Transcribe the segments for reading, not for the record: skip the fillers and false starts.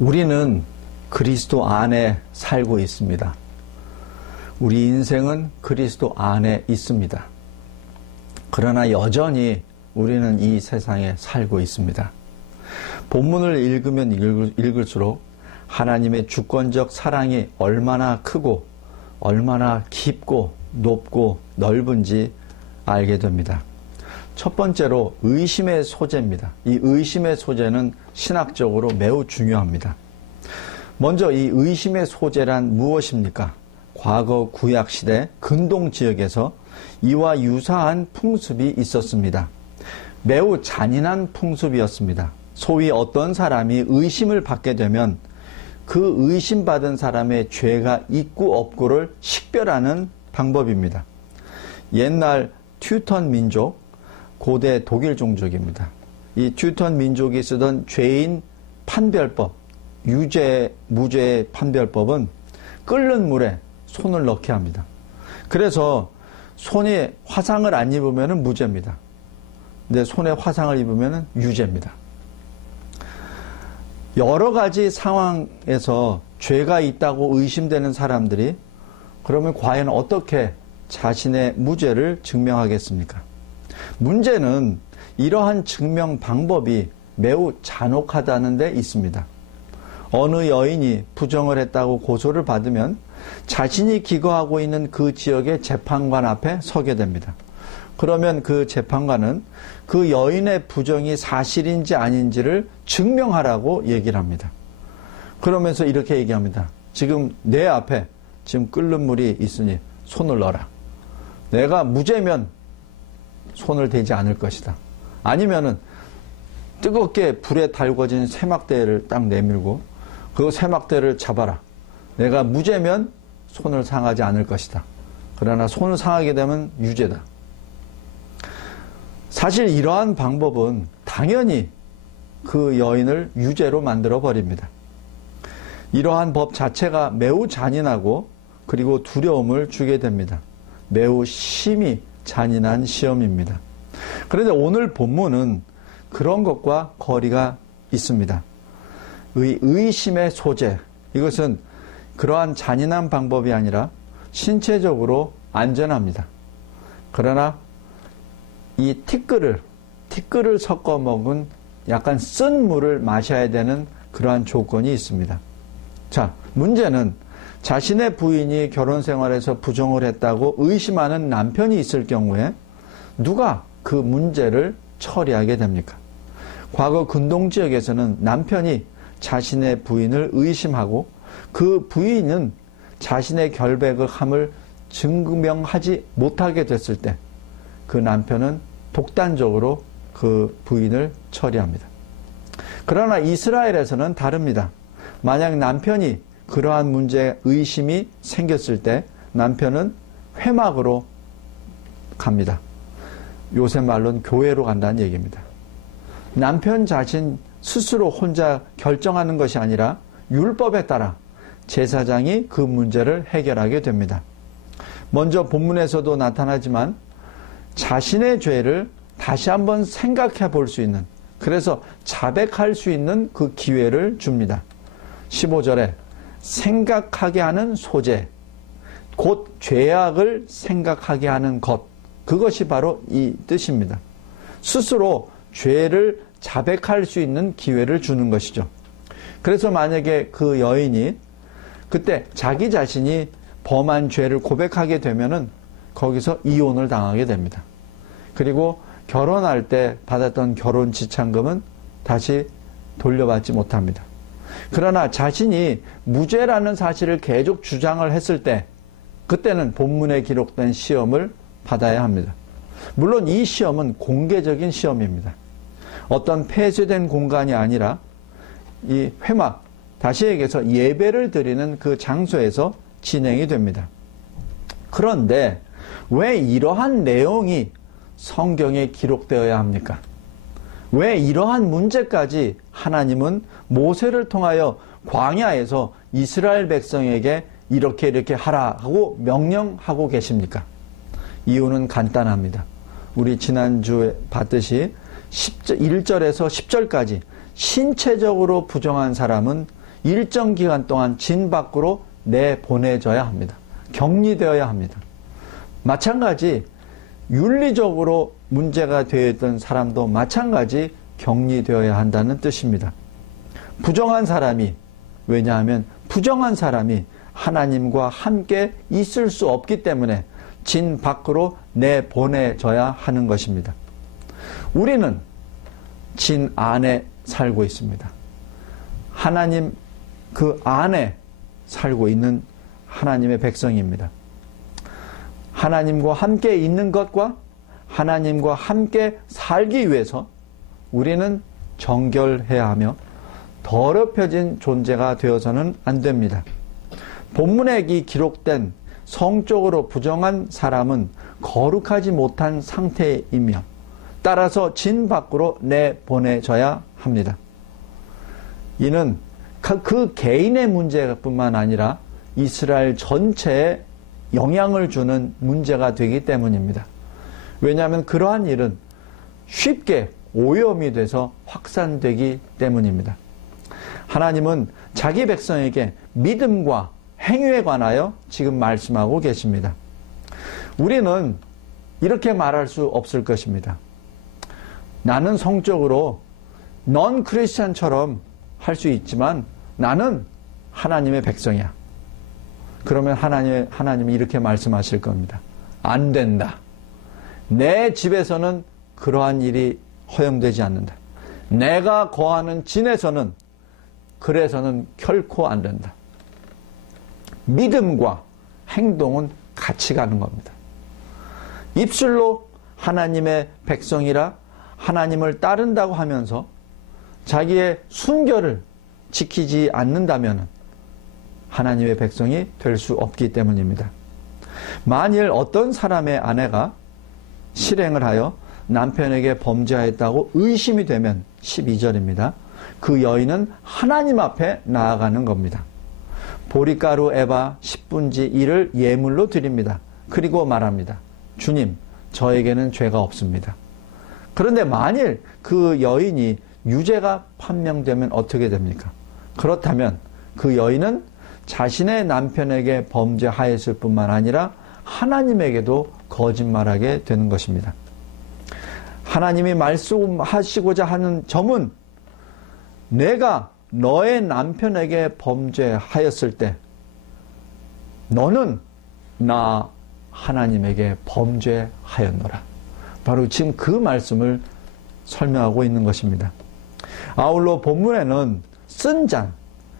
우리는 그리스도 안에 살고 있습니다. 우리 인생은 그리스도 안에 있습니다. 그러나 여전히 우리는 이 세상에 살고 있습니다. 본문을 읽으면 읽을수록 하나님의 주권적 사랑이 얼마나 크고 얼마나 깊고 높고 넓은지 알게 됩니다. 첫 번째로 의심의 소재입니다. 이 의심의 소재는 신학적으로 매우 중요합니다. 먼저 이 의심의 소재란 무엇입니까? 과거 구약시대 근동 지역에서 이와 유사한 풍습이 있었습니다. 매우 잔인한 풍습이었습니다. 소위 어떤 사람이 의심을 받게 되면 그 의심받은 사람의 죄가 있고 없고를 식별하는 방법입니다. 옛날 튜턴 민족, 고대 독일 종족입니다. 이 튜턴 민족이 쓰던 죄인 판별법, 유죄, 무죄 판별법은 끓는 물에 손을 넣게 합니다. 그래서 손에 화상을 안 입으면 무죄입니다. 근데 손에 화상을 입으면 유죄입니다. 여러 가지 상황에서 죄가 있다고 의심되는 사람들이 그러면 과연 어떻게 자신의 무죄를 증명하겠습니까? 문제는 이러한 증명 방법이 매우 잔혹하다는 데 있습니다. 어느 여인이 부정을 했다고 고소를 받으면 자신이 기거하고 있는 그 지역의 재판관 앞에 서게 됩니다. 그러면 그 재판관은 그 여인의 부정이 사실인지 아닌지를 증명하라고 얘기를 합니다. 그러면서 이렇게 얘기합니다. 지금 내 앞에 지금 끓는 물이 있으니 손을 넣어라. 내가 무죄면 손을 대지 않을 것이다. 아니면은 뜨겁게 불에 달궈진 세막대를 딱 내밀고 그 세막대를 잡아라. 내가 무죄면 손을 상하지 않을 것이다. 그러나 손을 상하게 되면 유죄다. 사실 이러한 방법은 당연히 그 여인을 유죄로 만들어 버립니다. 이러한 법 자체가 매우 잔인하고 그리고 두려움을 주게 됩니다. 매우 심히 잔인한 시험입니다. 그런데 오늘 본문은 그런 것과 거리가 있습니다. 의심의 소재, 이것은 그러한 잔인한 방법이 아니라 신체적으로 안전합니다. 그러나 이 티끌을 섞어 먹은 약간 쓴 물을 마셔야 되는 그러한 조건이 있습니다. 자, 문제는 자신의 부인이 결혼 생활에서 부정을 했다고 의심하는 남편이 있을 경우에 누가 그 문제를 처리하게 됩니까? 과거 근동 지역에서는 남편이 자신의 부인을 의심하고 그 부인은 자신의 결백을 함을 증명하지 못하게 됐을 때 그 남편은 독단적으로 그 부인을 처리합니다. 그러나 이스라엘에서는 다릅니다. 만약 남편이 그러한 문제에 의심이 생겼을 때 남편은 회막으로 갑니다. 요새 말로는 교회로 간다는 얘기입니다. 남편 자신 스스로 혼자 결정하는 것이 아니라 율법에 따라 제사장이 그 문제를 해결하게 됩니다. 먼저 본문에서도 나타나지만 자신의 죄를 다시 한번 생각해 볼 수 있는, 그래서 자백할 수 있는 그 기회를 줍니다. 15절에 생각하게 하는 소재, 곧 죄악을 생각하게 하는 것, 그것이 바로 이 뜻입니다. 스스로 죄를 자백할 수 있는 기회를 주는 것이죠. 그래서 만약에 그 여인이 그때 자기 자신이 범한 죄를 고백하게 되면은 거기서 이혼을 당하게 됩니다. 그리고 결혼할 때 받았던 결혼 지참금은 다시 돌려받지 못합니다. 그러나 자신이 무죄라는 사실을 계속 주장을 했을 때 그때는 본문에 기록된 시험을 받아야 합니다. 물론 이 시험은 공개적인 시험입니다. 어떤 폐쇄된 공간이 아니라 이 회막, 다시 얘기해서 예배를 드리는 그 장소에서 진행이 됩니다. 그런데 왜 이러한 내용이 성경에 기록되어야 합니까? 왜 이러한 문제까지 하나님은 모세를 통하여 광야에서 이스라엘 백성에게 이렇게 하라 하고 명령하고 계십니까? 이유는 간단합니다. 우리 지난주에 봤듯이 1절에서 10절까지 신체적으로 부정한 사람은 일정 기간 동안 진 밖으로 내보내져야 합니다. 격리되어야 합니다. 마찬가지 윤리적으로 문제가 되어 있던 사람도 마찬가지 격리되어야 한다는 뜻입니다. 부정한 사람이, 왜냐하면 부정한 사람이 하나님과 함께 있을 수 없기 때문에 진 밖으로 내보내져야 하는 것입니다. 우리는 진 안에 살고 있습니다. 하나님 그 안에 살고 있는 하나님의 백성입니다. 하나님과 함께 있는 것과 하나님과 함께 살기 위해서 우리는 정결해야 하며 더럽혀진 존재가 되어서는 안 됩니다. 본문에 기록된 성적으로 부정한 사람은 거룩하지 못한 상태이며 따라서 진 밖으로 내보내져야 합니다. 이는 그 개인의 문제뿐만 아니라 이스라엘 전체에 영향을 주는 문제가 되기 때문입니다. 왜냐하면 그러한 일은 쉽게 오염이 돼서 확산되기 때문입니다. 하나님은 자기 백성에게 믿음과 행위에 관하여 지금 말씀하고 계십니다. 우리는 이렇게 말할 수 없을 것입니다. 나는 성적으로 넌 크리스찬처럼 할 수 있지만 나는 하나님의 백성이야. 그러면 하나님이 이렇게 말씀하실 겁니다. 안 된다. 내 집에서는 그러한 일이 허용되지 않는다. 내가 거하는 진에서는 그래서는 결코 안 된다. 믿음과 행동은 같이 가는 겁니다. 입술로 하나님의 백성이라 하나님을 따른다고 하면서 자기의 순결을 지키지 않는다면 하나님의 백성이 될 수 없기 때문입니다. 만일 어떤 사람의 아내가 실행을 하여 남편에게 범죄하였다고 의심이 되면 12절입니다. 그 여인은 하나님 앞에 나아가는 겁니다. 보리가루 에바 10분지 1을 예물로 드립니다. 그리고 말합니다. 주님, 저에게는 죄가 없습니다. 그런데 만일 그 여인이 유죄가 판명되면 어떻게 됩니까? 그렇다면 그 여인은 자신의 남편에게 범죄하였을 뿐만 아니라 하나님에게도 거짓말하게 되는 것입니다. 하나님이 말씀하시고자 하는 점은 내가 너의 남편에게 범죄하였을 때 너는 나 하나님에게 범죄하였노라. 바로 지금 그 말씀을 설명하고 있는 것입니다. 아울러 본문에는 쓴 잔,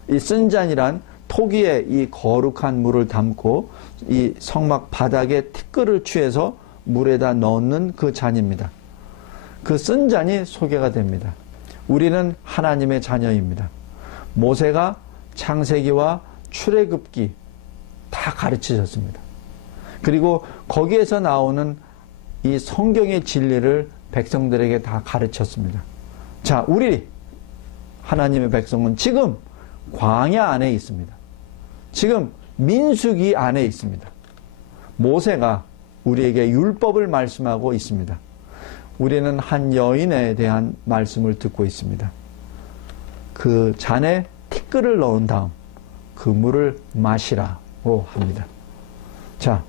이 쓴 잔이란 토기에 이 거룩한 물을 담고 이 성막 바닥에 티끌을 취해서 물에다 넣는 그 잔입니다. 그 쓴 잔이 소개가 됩니다. 우리는 하나님의 자녀입니다. 모세가 창세기와 출애굽기 다 가르치셨습니다. 그리고 거기에서 나오는 이 성경의 진리를 백성들에게 다 가르쳤습니다. 자, 우리 하나님의 백성은 지금 광야 안에 있습니다. 지금 민수기 안에 있습니다. 모세가 우리에게 율법을 말씀하고 있습니다. 우리는 한 여인에 대한 말씀을 듣고 있습니다. 그 잔에 티끌을 넣은 다음 그 물을 마시라고 합니다. 자,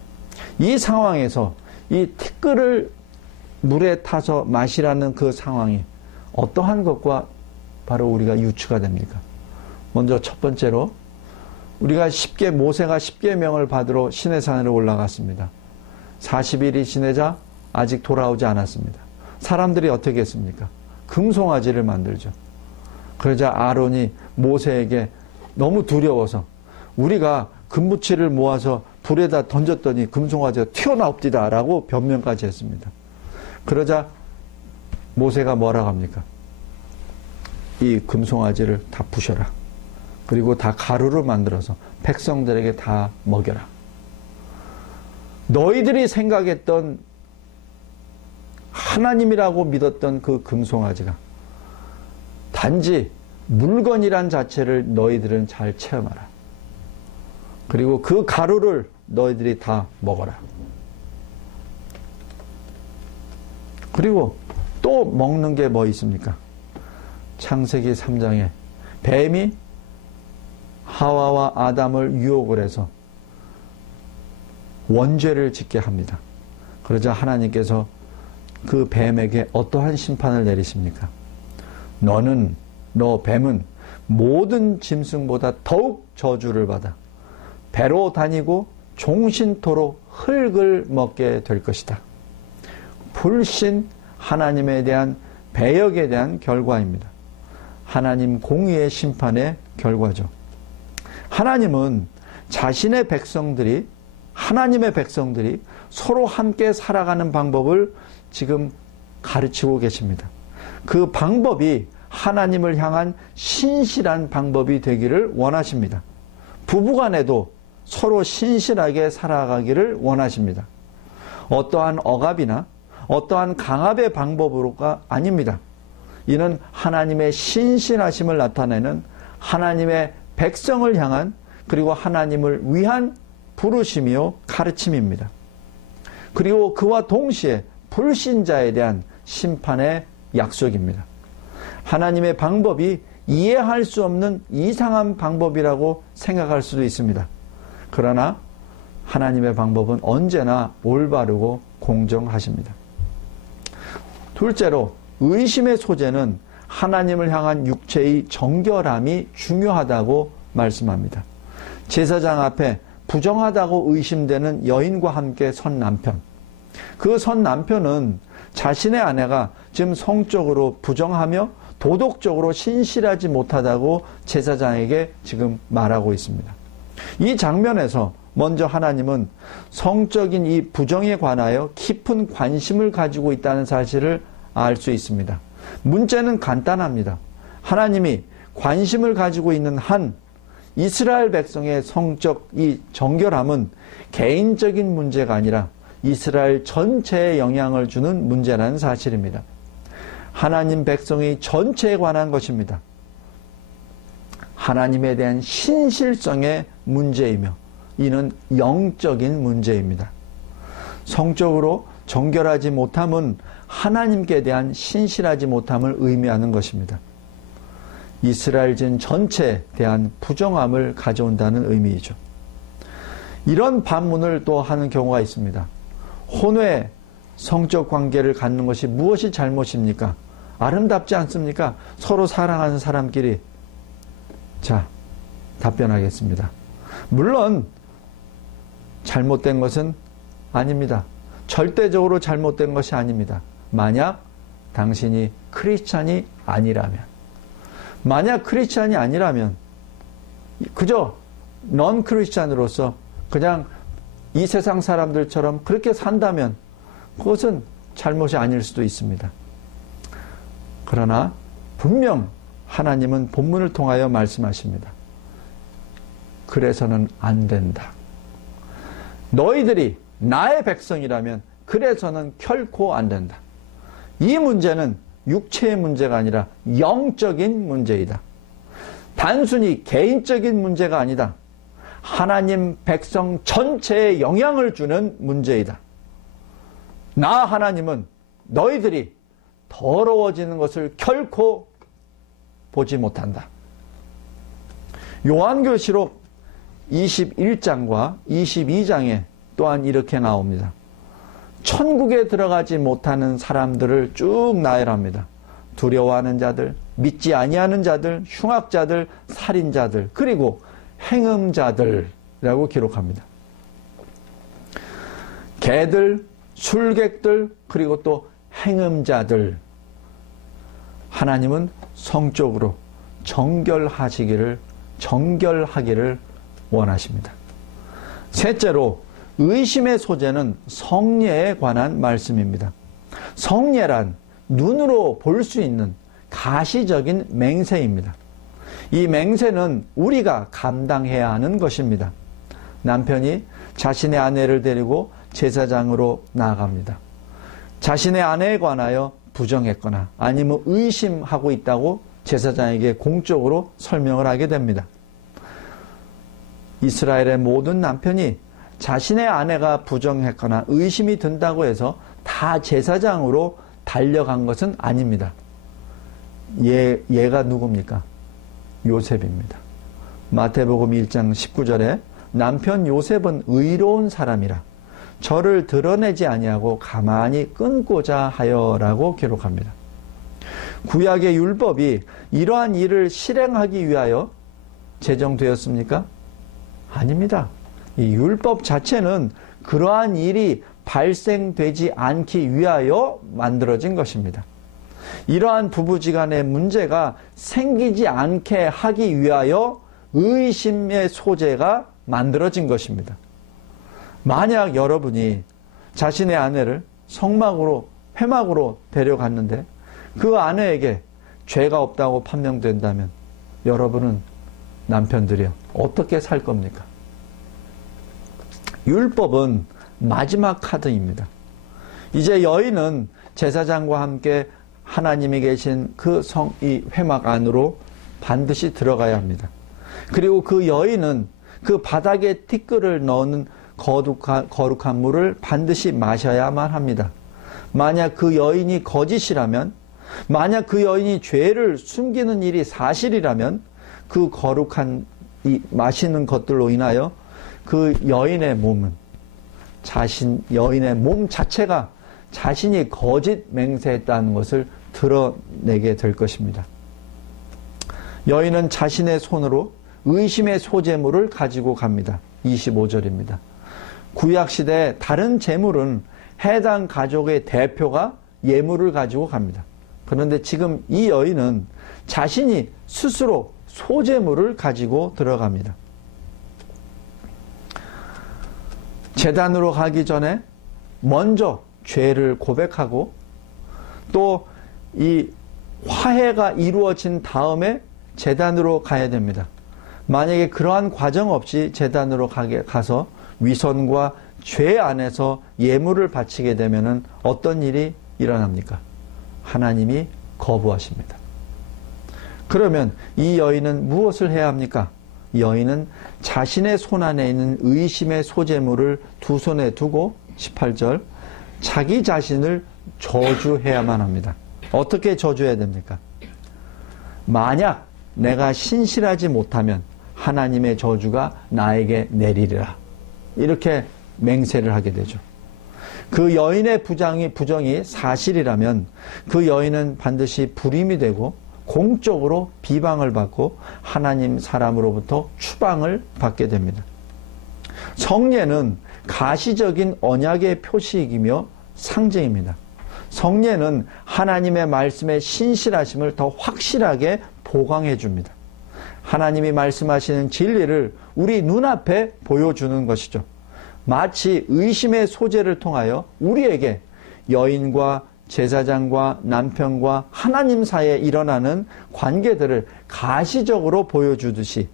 이 상황에서 이 티끌을 물에 타서 마시라는 그 상황이 어떠한 것과 바로 우리가 유추가 됩니까? 먼저 첫 번째로 우리가 모세가 10계명을 받으러 시내산으로 올라갔습니다. 40일이 지내자 아직 돌아오지 않았습니다. 사람들이 어떻게 했습니까? 금송아지를 만들죠. 그러자 아론이 모세에게 너무 두려워서 우리가 금붙이를 모아서 불에다 던졌더니 금송아지가 튀어나옵디다 라고 변명까지 했습니다. 그러자 모세가 뭐라고 합니까? 이 금송아지를 다 부셔라. 그리고 다 가루를 만들어서 백성들에게 다 먹여라. 너희들이 생각했던 하나님이라고 믿었던 그 금송아지가 단지 물건이란 자체를 너희들은 잘 체험하라. 그리고 그 가루를 너희들이 다 먹어라. 그리고 또 먹는 게 뭐 있습니까? 창세기 3장에 뱀이 하와와 아담을 유혹을 해서 원죄를 짓게 합니다. 그러자 하나님께서 그 뱀에게 어떠한 심판을 내리십니까? 너 뱀은 모든 짐승보다 더욱 저주를 받아 배로 다니고 종신토록 흙을 먹게 될 것이다. 불신 하나님에 대한 배역에 대한 결과입니다. 하나님 공의의 심판의 결과죠. 하나님은 자신의 백성들이, 하나님의 백성들이 서로 함께 살아가는 방법을 지금 가르치고 계십니다. 그 방법이 하나님을 향한 신실한 방법이 되기를 원하십니다. 부부간에도 서로 신실하게 살아가기를 원하십니다. 어떠한 억압이나 어떠한 강압의 방법으로가 아닙니다. 이는 하나님의 신실하심을 나타내는 하나님의 백성을 향한 그리고 하나님을 위한 부르심이요 가르침입니다. 그리고 그와 동시에 불신자에 대한 심판의 약속입니다. 하나님의 방법이 이해할 수 없는 이상한 방법이라고 생각할 수도 있습니다. 그러나 하나님의 방법은 언제나 올바르고 공정하십니다. 둘째로 의심의 소재는 하나님을 향한 육체의 정결함이 중요하다고 말씀합니다. 제사장 앞에 부정하다고 의심되는 여인과 함께 선 남편. 그 선 남편은 자신의 아내가 지금 성적으로 부정하며 도덕적으로 신실하지 못하다고 제사장에게 지금 말하고 있습니다. 이 장면에서 먼저 하나님은 성적인 이 부정에 관하여 깊은 관심을 가지고 있다는 사실을 알 수 있습니다. 문제는 간단합니다. 하나님이 관심을 가지고 있는 한 이스라엘 백성의 성적 이 정결함은 개인적인 문제가 아니라 이스라엘 전체에 영향을 주는 문제라는 사실입니다. 하나님 백성의 전체에 관한 것입니다. 하나님에 대한 신실성의 문제이며 이는 영적인 문제입니다. 성적으로 정결하지 못함은 하나님께 대한 신실하지 못함을 의미하는 것입니다. 이스라엘진 전체에 대한 부정함을 가져온다는 의미이죠. 이런 반문을 또 하는 경우가 있습니다. 혼외 성적 관계를 갖는 것이 무엇이 잘못입니까? 아름답지 않습니까? 서로 사랑하는 사람끼리. 자, 답변하겠습니다. 물론 잘못된 것은 아닙니다. 절대적으로 잘못된 것이 아닙니다. 만약 당신이 크리스찬이 아니라면, 만약 크리스찬이 아니라면 그저 넌 크리스찬으로서 그냥 이 세상 사람들처럼 그렇게 산다면 그것은 잘못이 아닐 수도 있습니다. 그러나 분명 하나님은 본문을 통하여 말씀하십니다. 그래서는 안 된다. 너희들이 나의 백성이라면 그래서는 결코 안 된다. 이 문제는 육체의 문제가 아니라 영적인 문제이다. 단순히 개인적인 문제가 아니다. 하나님 백성 전체에 영향을 주는 문제이다. 나 하나님은 너희들이 더러워지는 것을 결코 보지 못한다. 요한계시록 21장과 22장에 또한 이렇게 나옵니다. 천국에 들어가지 못하는 사람들을 쭉 나열합니다. 두려워하는 자들, 믿지 아니하는 자들, 흉악자들, 살인자들, 그리고 행음자들이라고 기록합니다. 개들, 술객들, 그리고 또 행음자들. 하나님은 성적으로 정결하기를 원하십니다. 셋째로 의심의 소재는 성례에 관한 말씀입니다. 성례란 눈으로 볼 수 있는 가시적인 맹세입니다. 이 맹세는 우리가 감당해야 하는 것입니다. 남편이 자신의 아내를 데리고 제사장으로 나아갑니다. 자신의 아내에 관하여 부정했거나 아니면 의심하고 있다고 제사장에게 공적으로 설명을 하게 됩니다. 이스라엘의 모든 남편이 자신의 아내가 부정했거나 의심이 든다고 해서 다 제사장으로 달려간 것은 아닙니다. 얘가 누굽니까? 요셉입니다. 마태복음 1장 19절에 남편 요셉은 의로운 사람이라 저를 드러내지 아니하고 가만히 끊고자 하여라고 기록합니다. 구약의 율법이 이러한 일을 실행하기 위하여 제정되었습니까? 아닙니다. 이 율법 자체는 그러한 일이 발생되지 않기 위하여 만들어진 것입니다. 이러한 부부지간의 문제가 생기지 않게 하기 위하여 의심의 소재가 만들어진 것입니다. 만약 여러분이 자신의 아내를 성막으로, 회막으로 데려갔는데 그 아내에게 죄가 없다고 판명된다면 여러분은 남편들이요, 어떻게 살 겁니까? 율법은 마지막 카드입니다. 이제 여인은 제사장과 함께 하나님이 계신 이 회막 안으로 반드시 들어가야 합니다. 그리고 그 여인은 그 바닥에 티끌을 넣는 거룩한 물을 반드시 마셔야만 합니다. 만약 그 여인이 거짓이라면, 만약 그 여인이 죄를 숨기는 일이 사실이라면 그 거룩한 이 마시는 것들로 인하여 그 여인의 몸은 여인의 몸 자체가 자신이 거짓 맹세했다는 것을 드러내게 될 것입니다. 여인은 자신의 손으로 의심의 소재물을 가지고 갑니다. 25절입니다. 구약시대 다른 제물은 해당 가족의 대표가 예물을 가지고 갑니다. 그런데 지금 이 여인은 자신이 스스로 소재물을 가지고 들어갑니다. 제단으로 가기 전에 먼저 죄를 고백하고 또 이 화해가 이루어진 다음에 제단으로 가야 됩니다. 만약에 그러한 과정 없이 제단으로 가서 위선과 죄 안에서 예물을 바치게 되면 어떤 일이 일어납니까? 하나님이 거부하십니다. 그러면 이 여인은 무엇을 해야 합니까? 여인은 자신의 손 안에 있는 의심의 소재물을 두 손에 두고 18절 자기 자신을 저주해야만 합니다. 어떻게 저주해야 됩니까? 만약 내가 신실하지 못하면 하나님의 저주가 나에게 내리리라. 이렇게 맹세를 하게 되죠. 그 여인의 부정이 사실이라면 그 여인은 반드시 불임이 되고 공적으로 비방을 받고 하나님 사람으로부터 추방을 받게 됩니다. 성례는 가시적인 언약의 표시이며 상징입니다. 성례는 하나님의 말씀의 신실하심을 더 확실하게 보강해 줍니다. 하나님이 말씀하시는 진리를 우리 눈앞에 보여주는 것이죠. 마치 의심의 소재를 통하여 우리에게 여인과 제사장과 남편과 하나님 사이에 일어나는 관계들을 가시적으로 보여주듯이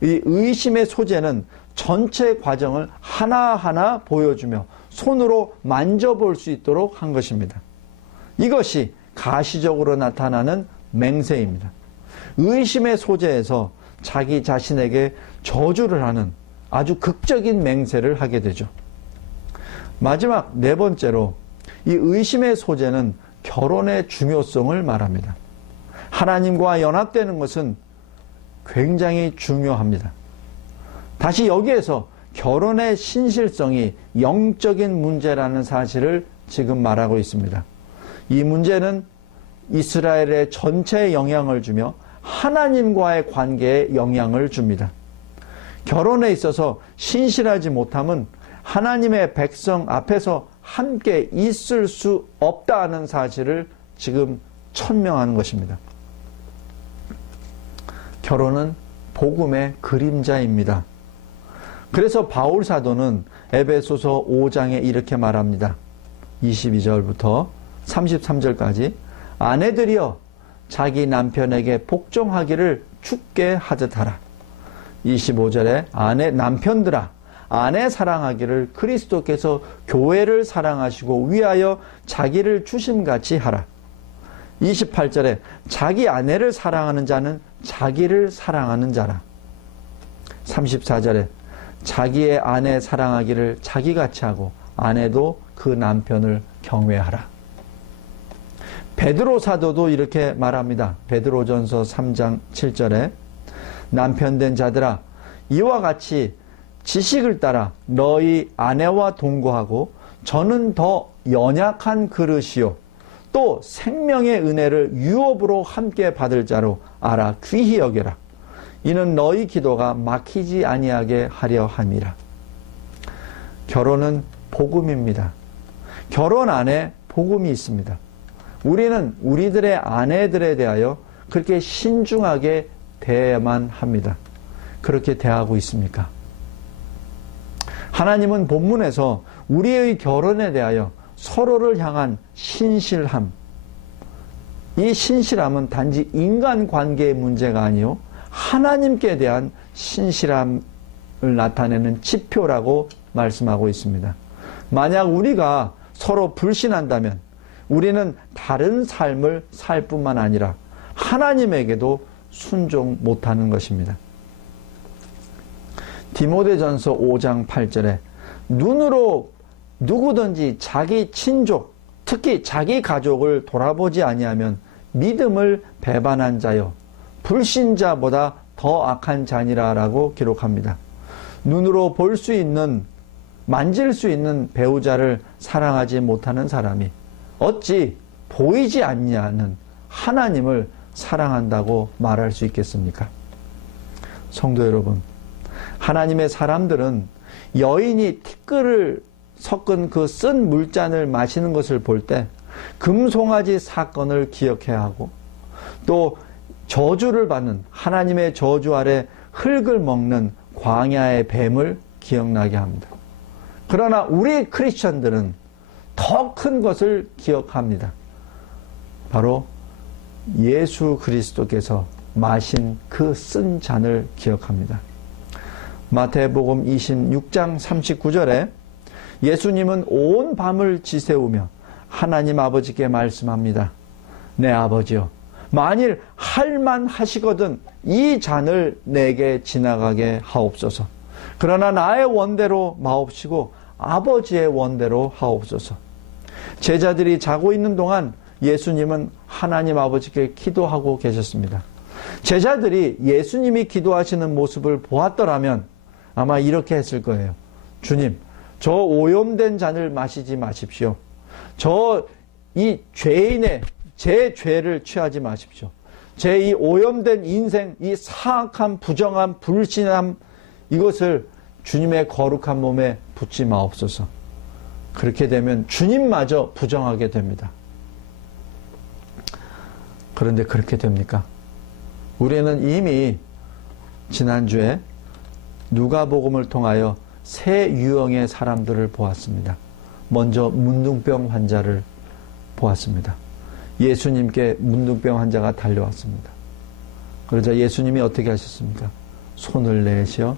이 의심의 소재는 전체 과정을 하나하나 보여주며 손으로 만져볼 수 있도록 한 것입니다. 이것이 가시적으로 나타나는 맹세입니다. 의심의 소재에서 자기 자신에게 저주를 하는 아주 극적인 맹세를 하게 되죠. 마지막 네 번째로 이 의심의 소재는 결혼의 중요성을 말합니다. 하나님과 연합되는 것은 굉장히 중요합니다. 다시 여기에서 결혼의 신실성이 영적인 문제라는 사실을 지금 말하고 있습니다. 이 문제는 이스라엘의 전체에 영향을 주며 하나님과의 관계에 영향을 줍니다. 결혼에 있어서 신실하지 못함은 하나님의 백성 앞에서 함께 있을 수 없다는 사실을 지금 천명하는 것입니다. 결혼은 복음의 그림자입니다. 그래서 바울 사도는 에베소서 5장에 이렇게 말합니다. 22절부터 33절까지 아내들이여 자기 남편에게 복종하기를 주께 하듯 하라. 25절에 남편들아 아내 사랑하기를 그리스도께서 교회를 사랑하시고 위하여 자기를 주심같이 하라. 28절에 자기 아내를 사랑하는 자는 자기를 사랑하는 자라. 34절에 자기의 아내 사랑하기를 자기같이 하고 아내도 그 남편을 경외하라. 베드로 사도도 이렇게 말합니다. 베드로전서 3장 7절에 남편 된 자들아, 이와 같이 지식을 따라 너희 아내와 동거하고 저는 더 연약한 그릇이요 또 생명의 은혜를 유업으로 함께 받을 자로 알아 귀히 여겨라. 이는 너희 기도가 막히지 아니하게 하려 함이라. 결혼은 복음입니다. 결혼 안에 복음이 있습니다. 우리는 우리들의 아내들에 대하여 그렇게 신중하게 대해야만 합니다. 그렇게 대하고 있습니까? 하나님은 본문에서 우리의 결혼에 대하여 서로를 향한 신실함, 이 신실함은 단지 인간관계의 문제가 아니요 하나님께 대한 신실함을 나타내는 지표라고 말씀하고 있습니다. 만약 우리가 서로 불신한다면 우리는 다른 삶을 살 뿐만 아니라 하나님에게도 순종 못하는 것입니다. 디모데전서 5장 8절에 눈으로 누구든지 자기 친족, 특히 자기 가족을 돌아보지 아니하면 믿음을 배반한 자요 불신자보다 더 악한 자니라라고 기록합니다. 눈으로 볼 수 있는, 만질 수 있는 배우자를 사랑하지 못하는 사람이 어찌 보이지 않냐는 하나님을 사랑한다고 말할 수 있겠습니까? 성도 여러분, 하나님의 사람들은 여인이 티끌을 섞은 그 쓴 물잔을 마시는 것을 볼 때 금송아지 사건을 기억해야 하고 또 저주를 받는 하나님의 저주 아래 흙을 먹는 광야의 뱀을 기억나게 합니다. 그러나 우리 크리스천들은 더 큰 것을 기억합니다. 바로 예수 그리스도께서 마신 그 쓴 잔을 기억합니다. 마태복음 26장 39절에 예수님은 온 밤을 지새우며 하나님 아버지께 말씀합니다. 내 아버지여, 만일 할만하시거든 이 잔을 내게 지나가게 하옵소서. 그러나 나의 원대로 마옵시고 아버지의 원대로 하옵소서. 제자들이 자고 있는 동안 예수님은 하나님 아버지께 기도하고 계셨습니다. 제자들이 예수님이 기도하시는 모습을 보았더라면 아마 이렇게 했을 거예요. 주님, 저 오염된 잔을 마시지 마십시오. 저 이 죄인의 제 죄를 취하지 마십시오. 제 이 오염된 인생, 이 사악한 부정함, 불신함, 이것을 주님의 거룩한 몸에 붓지 마옵소서. 그렇게 되면 주님마저 부정하게 됩니다. 그런데 그렇게 됩니까? 우리는 이미 지난주에 누가복음을 통하여 세 유형의 사람들을 보았습니다. 먼저 문둥병 환자를 보았습니다. 예수님께 문둥병 환자가 달려왔습니다. 그러자 예수님이 어떻게 하셨습니까? 손을 내셔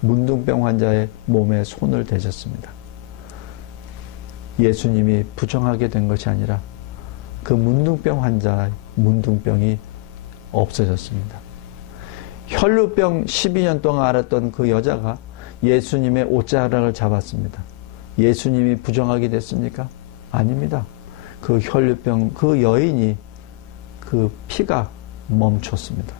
문둥병 환자의 몸에 손을 대셨습니다. 예수님이 부정하게 된 것이 아니라 그 문둥병 환자의 문둥병이 없어졌습니다. 혈루병 12년 동안 앓았던 그 여자가 예수님의 옷자락을 잡았습니다. 예수님이 부정하게 됐습니까? 아닙니다. 그 혈루병, 그 여인이 그 피가 멈췄습니다.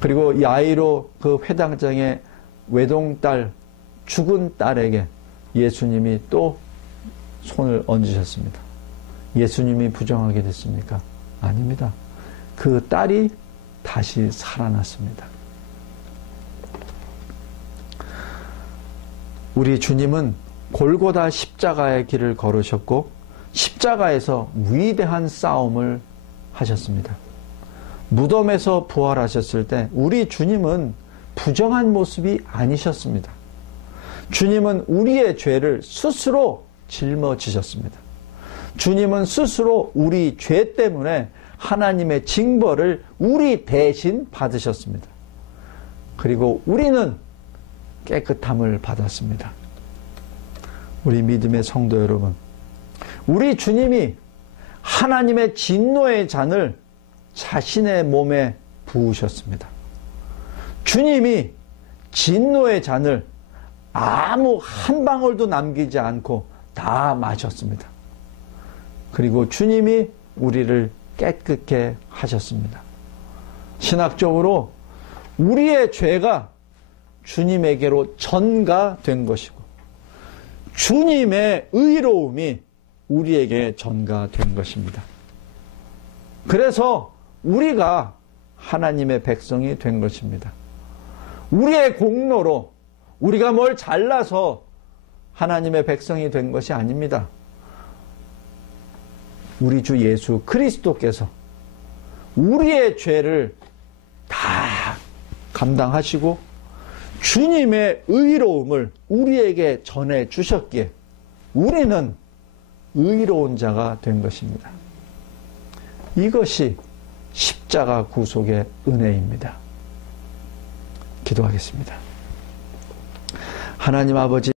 그리고 야이로 그 회당장의 외동딸, 죽은 딸에게 예수님이 또 손을 얹으셨습니다. 예수님이 부정하게 됐습니까? 아닙니다. 그 딸이 다시 살아났습니다. 우리 주님은 골고다 십자가의 길을 걸으셨고 십자가에서 위대한 싸움을 하셨습니다. 무덤에서 부활하셨을 때 우리 주님은 부정한 모습이 아니셨습니다. 주님은 우리의 죄를 스스로 짊어지셨습니다. 주님은 스스로 우리 죄 때문에 하나님의 징벌을 우리 대신 받으셨습니다. 그리고 우리는 깨끗함을 받았습니다. 우리 믿음의 성도 여러분, 우리 주님이 하나님의 진노의 잔을 자신의 몸에 부으셨습니다. 주님이 진노의 잔을 아무 한 방울도 남기지 않고 다 마셨습니다. 그리고 주님이 우리를 깨끗게 하셨습니다. 신학적으로 우리의 죄가 주님에게로 전가된 것이고 주님의 의로움이 우리에게 전가된 것입니다. 그래서 우리가 하나님의 백성이 된 것입니다. 우리의 공로로 우리가 뭘 잘나서 하나님의 백성이 된 것이 아닙니다. 우리 주 예수 그리스도께서 우리의 죄를 다 감당하시고 주님의 의로움을 우리에게 전해 주셨기에 우리는 의로운 자가 된 것입니다. 이것이 십자가 구속의 은혜입니다. 기도하겠습니다. 하나님 아버지,